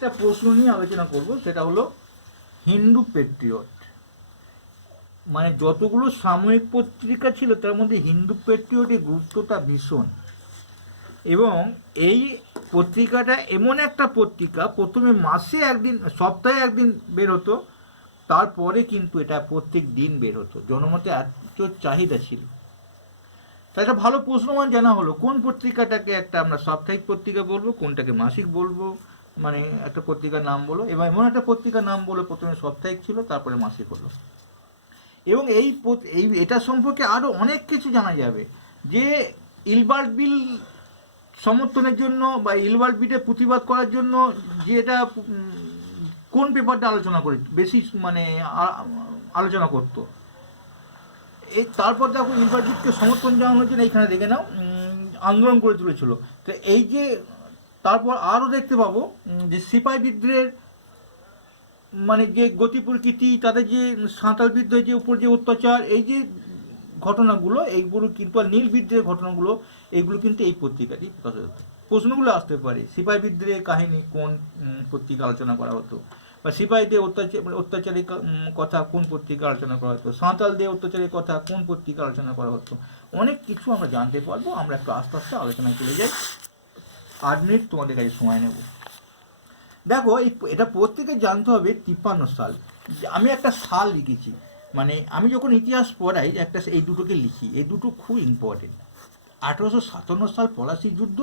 একটা প্রশ্ন নিয়ে আলোচনা করব, সেটা হলো হিন্দু পেট্রিয়ট। মানে যতগুলো সাময়িক পত্রিকা ছিল তার মধ্যে হিন্দু পেট্রিয়টের গুরুত্বটা ভীষণ। এবং এই পত্রিকাটা এমন একটা পত্রিকা, প্রথমে মাসে একদিন, সপ্তাহে একদিন বের হতো, তারপরে কিন্তু এটা প্রত্যেক দিন বের হতো। জনমতে এত চাহিদা ছিল। তাই একটা ভালো প্রশ্নমান জানা হলো কোন পত্রিকাটাকে একটা আমরা সাপ্তাহিক পত্রিকা বলবো, কোনটাকে মাসিক বলবো। মানে একটা পত্রিকার নাম বলো, এবার এমন একটা পত্রিকার নাম বলো প্রথমে সাপ্তাহিক ছিল, তারপরে মাসিক হলো। এবং এটা সম্পর্কে আরও অনেক কিছু জানা যাবে, যে ইলবার্ট বিল সমর্থনের জন্য বা ইলবার্ট বিলের প্রতিবাদ করার জন্য যে এটা কোন পেপারটা আলোচনা করে বেশি মানে আলোচনা করতো। এই তারপর দেখো ইলবার্ট বিলকে সমর্থন জানানোর জন্য এইখানে দেখে নাও আন্দোলন করে তুলেছিল। তো এই যে তারপর আরও দেখতে পাবো যে সিপাহী বিদ্রোহের মানে যে গতি প্রকৃতি, তাদের যে সাঁওতাল বিদ্রোহের যে উপর যে অত্যাচার, এই যে ঘটনাগুলো, এইগুলো কিন্তু আর নীল বিদ্রোহের ঘটনাগুলো, এইগুলো কিন্তু এই পত্রিকাটি প্রকাশিত হতো। প্রশ্নগুলো আসতে পারে, সিপাহী বিদ্রোহের কাহিনী কোন পত্রিকা আলোচনা করা হতো, বা সিপাহীদের অত্যাচারের কথা কোন পত্রিকা আলোচনা করা হতো, সাঁওতালদের অত্যাচারের কথা কোন পত্রিকা আলোচনা করা হতো। অনেক কিছু আমরা জানতে পারবো। আমরা একটু আস্তে আস্তে আলোচনায় চলে যাই। 8 মিনিট তোমাদের কাছে সময় নেব। দেখো এটা প্রত্যেকে জানতে হবে 53 সাল। আমি একটা সাল লিখেছি, মানে আমি যখন ইতিহাস পড়াই একটা এই দুটোকে লিখি, এই দুটো খুব ইম্পর্টেন্ট। 1857 সাল পলাশি যুদ্ধ।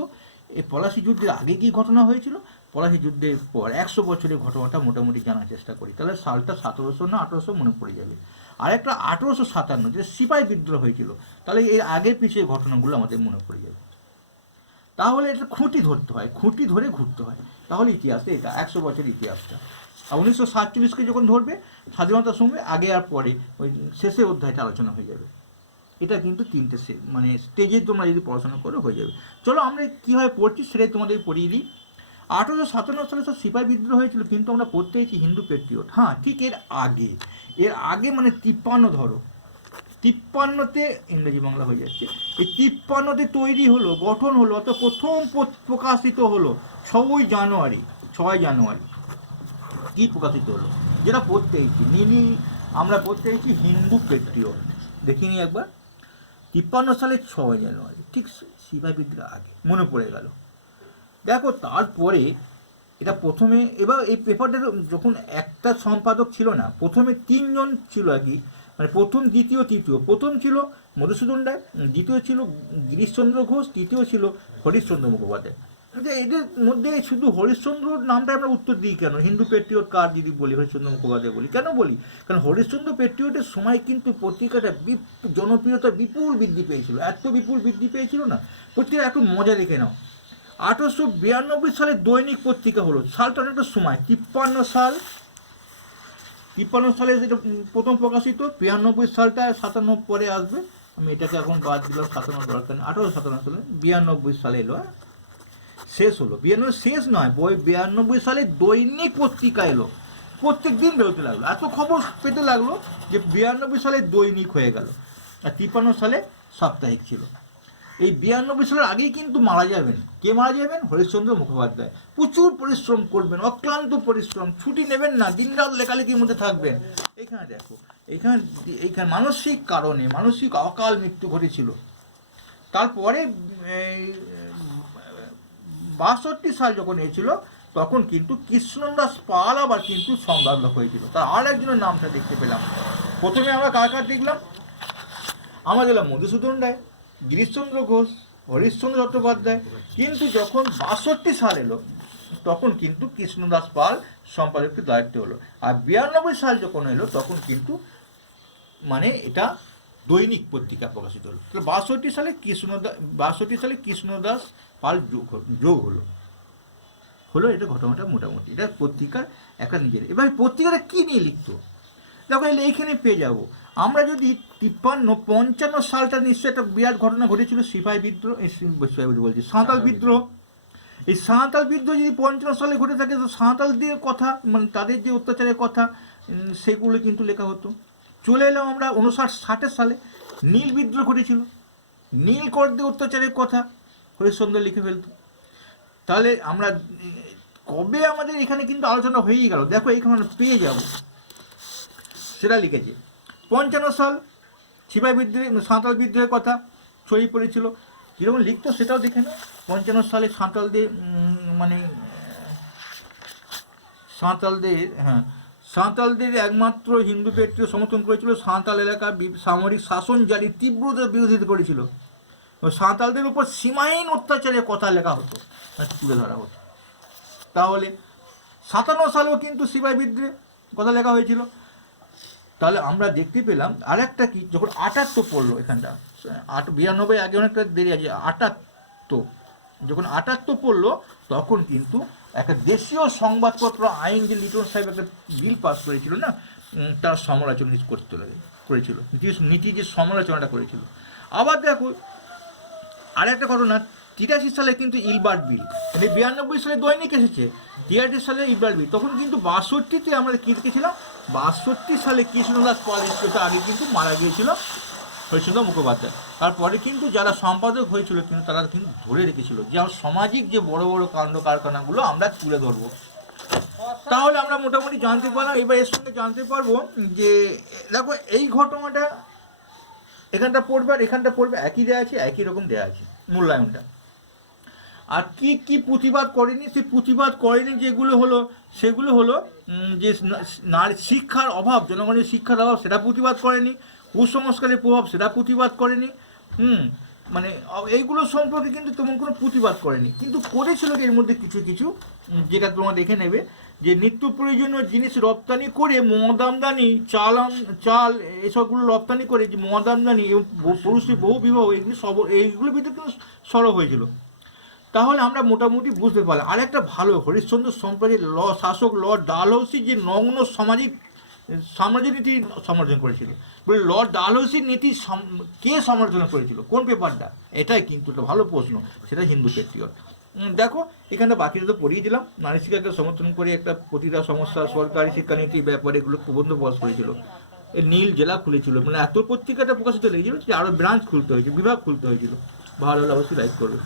এই পলাশি যুদ্ধের আগে কী ঘটনা হয়েছিল, পলাশি যুদ্ধের পর 100 বছরের ঘটনাটা মোটামুটি জানার চেষ্টা করি, তাহলে সালটা 1700 না 1800 মনে পড়ে যাবে। আর একটা 1857 যে সিপাহী বিদ্রোহ হয়েছিল, তাহলে এর আগে পিছিয়ে ঘটনাগুলো আমাদের মনে পড়ে যাবে। তাহলে এটা খুঁটি ধরতে হয়, খুঁটি ধরে ঘুরতে হয়, তাহলে ইতিহাসে এটা 100 বছরের ইতিহাসটা। আর 1947কে যখন ধরবে, স্বাধীনতার সঙ্গে আগে আর পরে ওই শেষের অধ্যায়টা আলোচনা হয়ে যাবে। এটা কিন্তু তিনটে মানে স্টেজে তোমরা যদি পড়াশোনা করো হয়ে যাবে। চলো আমরা কীভাবে পড়ছি সেটাই তোমাদের পড়িয়ে দিই। 1857 সালে তো সিপাহী বিদ্রোহ হয়েছিল, কিন্তু আমরা পড়তে চাইছি হিন্দু পেট্রিয়ট। হ্যাঁ ঠিক, এর আগে মানে 53 ধরো, 53তে ইংরেজি বাংলা হয়ে যাচ্ছে, এই 53তে তৈরি হলো, গঠন হলো, অর্থাৎ প্রথম প্রকাশিত হলো 6 জানুয়ারি। কি প্রকাশিত হলো, যেটা পড়তে চাইছি আমরা পড়তে চাইছি হিন্দু পেট্রিয়ট। দেখিনি একবার, 53 সালের 6 জানুয়ারি, ঠিক সিপাহী বিদ্রোহ আগে, মনে পড়ে গেল। দেখো তারপরে এটা প্রথমে, এবার এই পেপারটা যখন একটা সম্পাদক ছিল না, প্রথমে 3 জন ছিল আর কি, মানে প্রথম, দ্বিতীয়, তৃতীয়। প্রথম ছিল মধুসূদন রায়, দ্বিতীয় ছিল গিরিশচন্দ্র ঘোষ, তৃতীয় ছিল হরিশচন্দ্র মুখোপাধ্যায়। এদের মধ্যে শুধু হরিশচন্দ্র নামটা আমরা উত্তর দিই কেন, হিন্দু পেট্রিয়ট কার যদি বলি, হরিশচন্দ্র মুখোপাধ্যায় বলি কেন বলি, কারণ হরিশচন্দ্র পেট্রিয়টের সময় কিন্তু পত্রিকাটা জনপ্রিয়তা বিপুল বৃদ্ধি পেয়েছিল, এত বিপুল বৃদ্ধি পেয়েছিল না। পত্রিকা একটু মজা রেখে নাও, 1892 সালে দৈনিক পত্রিকা হলো, সালটা অনেকটা সময়, 53 সালে যেটা প্রথম প্রকাশিত, 92 সালটা 97 পরে আসবে, আমি এটাকে এখন বাদ দিলাম, 97 দরকার নেই, 1857 সালে, 92 সালে এলো, শেষ হলো। 92 শেষ নয়, 92 সালে দৈনিক পত্রিকা এলো, প্রত্যেক দিন বেরোতে লাগলো, এত খবর পেতে লাগলো যে 92 সালে দৈনিক হয়ে গেল, আর 53 সালে সাপ্তাহিক ছিল। এই 92 সালের আগেই কিন্তু মারা যাবেন। কে মারা যাবেন? হরিশচন্দ্র মুখোপাধ্যায়। প্রচুর পরিশ্রম করবেন, অক্লান্ত পরিশ্রম, ছুটি নেবেন না, দিনরাত লেখালেখির মধ্যে থাকবেন। এখানে দেখো, এইখানে মানসিক কারণে, মানসিক অকাল মৃত্যু ঘটেছিল। তারপরে 62 সাল যখন হয়েছিল, তখন কিন্তু কৃষ্ণদাস পাল আবার কিন্তু সম্পাদক হয়েছিল। তার আর একজনের নামটা দেখতে পেলাম। প্রথমে আমরা কার দেখলাম, আমরা দেখলাম মধুসূদন রায়, গিরিশচন্দ্র ঘোষ, হরিশচন্দ্র চট্টোপাধ্যায়। কিন্তু যখন 62 সাল এলো, তখন কিন্তু কৃষ্ণদাস পাল সম্পাদকের দায়িত্ব হলো। আর 92 সাল যখন এলো, তখন কিন্তু মানে এটা দৈনিক পত্রিকা প্রকাশিত হলো। তাহলে 62 সালে কৃষ্ণদাস পাল যোগ হলো। এটা ঘটনাটা মোটামুটি, এটা পত্রিকার একটা নিজের। এবার পত্রিকাটা কী নিয়ে লিখতো দেখো, এইখানে পেয়ে যাবো আমরা। যদি 55 সালটা নিশ্চয়ই একটা বিরাট ঘটনা ঘটেছিল, সিপাহী বিদ্রোহ, বলছি সাঁওতাল বিদ্রোহ। এই সাঁওতাল বিদ্রোহ যদি 55 সালে ঘটে থাকে, তো সাঁওতালদের কথা, মানে তাদের যে অত্যাচারের কথা, সেগুলো কিন্তু লেখা হতো। চলে এলাম আমরা 59-60 সালে, নীল বিদ্রোহ ঘটেছিল, নীলকরদের অত্যাচারের কথা হরিশচন্দ্র লিখে ফেলত। তাহলে আমরা কবে আমাদের এখানে কিন্তু আলোচনা হয়েই গেল, দেখো এখানে পেয়ে যাব, সেটা লিখেছে 55 সাল সিপাহী বিদ্রোহ, সাঁওতাল বিদ্রোহের কথা ছড়িয়ে পড়েছিল, যেরকম লিখতো সেটাও দেখে নাও। 55 সালে সাঁওতালদের একমাত্র হিন্দু পেট্রিয়ট সমর্থন করেছিল, সাঁওতাল এলাকা সামরিক শাসন জারি তীব্র বিরোধিতা করেছিল, সাঁওতালদের উপর সীমাহীন অত্যাচারের কথা লেখা হতো, তুলে ধরা হতো। তাহলে 57 সালেও কিন্তু সিপাহী বিদ্রোহের কথা লেখা হয়েছিল। তাহলে আমরা দেখতে পেলাম আর একটা কি, যখন 78 পড়লো এখানটা, 92 আগে অনেকটা দেরি আছে, 78 যখন 78 পড়লো তখন কিন্তু একটা দেশীয় সংবাদপত্র আইন, যে লিটন সাহেব একটা বিল পাস করেছিল না, তার সমালোচনা করেছিল, নীতি যে সমালোচনাটা করেছিল। আবার দেখো আর একটা ঘটনা, 83 সালে কিন্তু ইলবার্ট বিল, মানে 92 সালে দৈনিক এসেছে, 83 সালে ইলবার্ট বিল, তখন কিন্তু 62তে আমরা কী দেখেছিলাম, 62 সালে কৃষ্ণদাস পাল এসেছিল, আগে কিন্তু মারা গিয়েছিল হরিশ্চন্দ্র মুখোপাধ্যায়। তারপরে কিন্তু যারা সম্পাদক হয়েছিল কিন্তু তারা কিন্তু ধরে রেখেছিল যে সামাজিক যে বড় বড় কাণ্ড কারখানাগুলো আমরা তুলে ধরবো। তাহলে আমরা মোটামুটি জানতে পারলাম। এবার এর সঙ্গে জানতে পারবো যে দেখো এই ঘটনাটা এখানটা পড়বে আর এখানটা পড়বে, একই দেওয়া আছে, একই রকম দেওয়া আছে মূল্যায়নটা। আর কি কি প্রতিবাদ করেনি, সেই প্রতিবাদ করেনি যেগুলো হলো, সেগুলো হলো যে নারী শিক্ষার অভাব, জনগণের শিক্ষার অভাব, সেটা প্রতিবাদ করেনি, কুসংস্কারের প্রভাব, সেটা প্রতিবাদ করেনি, মানে এইগুলো সম্পর্কে কিন্তু তেমন কোনো প্রতিবাদ করেনি। কিন্তু করেছিল এর মধ্যে কিছু কিছু, যেটা তোমরা দেখে নেবে, যে নিত্য প্রয়োজনীয় জিনিস রপ্তানি করে মদ আমদানি, চাল এসবগুলো রপ্তানি করে যে মদ আমদানি এবং পুরুষের বহু বিবাহ, এইগুলোর ভিতরে কিন্তু সরব হয়েছিল। তাহলে আমরা মোটামুটি বুঝতে পারলাম। আর একটা ভালো, হরিশ্চন্দ্র সম্প্রদায়ের শাসক লর্ড ডালহৌসি যে নগ্ন সাম্রাজ্য নীতি সমালোচনা করেছিল, বলে লর্ড ডালহৌসির নীতি কে সমালোচনা করেছিল, কোন পেপারটা, এটাই কিন্তু একটা ভালো প্রশ্ন, সেটা হিন্দু পেট্রিয়ট। দেখো এখানে বাকিটা তো পড়িয়ে দিলাম। নারী শিক্ষাকে সমর্থন করে একটা প্রতিটা সমস্যা, সরকারি শিক্ষানীতির ব্যাপারে এগুলো প্রবন্ধ প্রকাশ করেছিল, নীল জেলা খুলেছিল, মানে এত পত্রিকাটা প্রকাশিত লেগেছিল যে আরও ব্রাঞ্চ খুলতে হয়েছে, বিভাগ খুলতে হয়েছিল। ভালো হলে অবশ্যই লাইক করবে।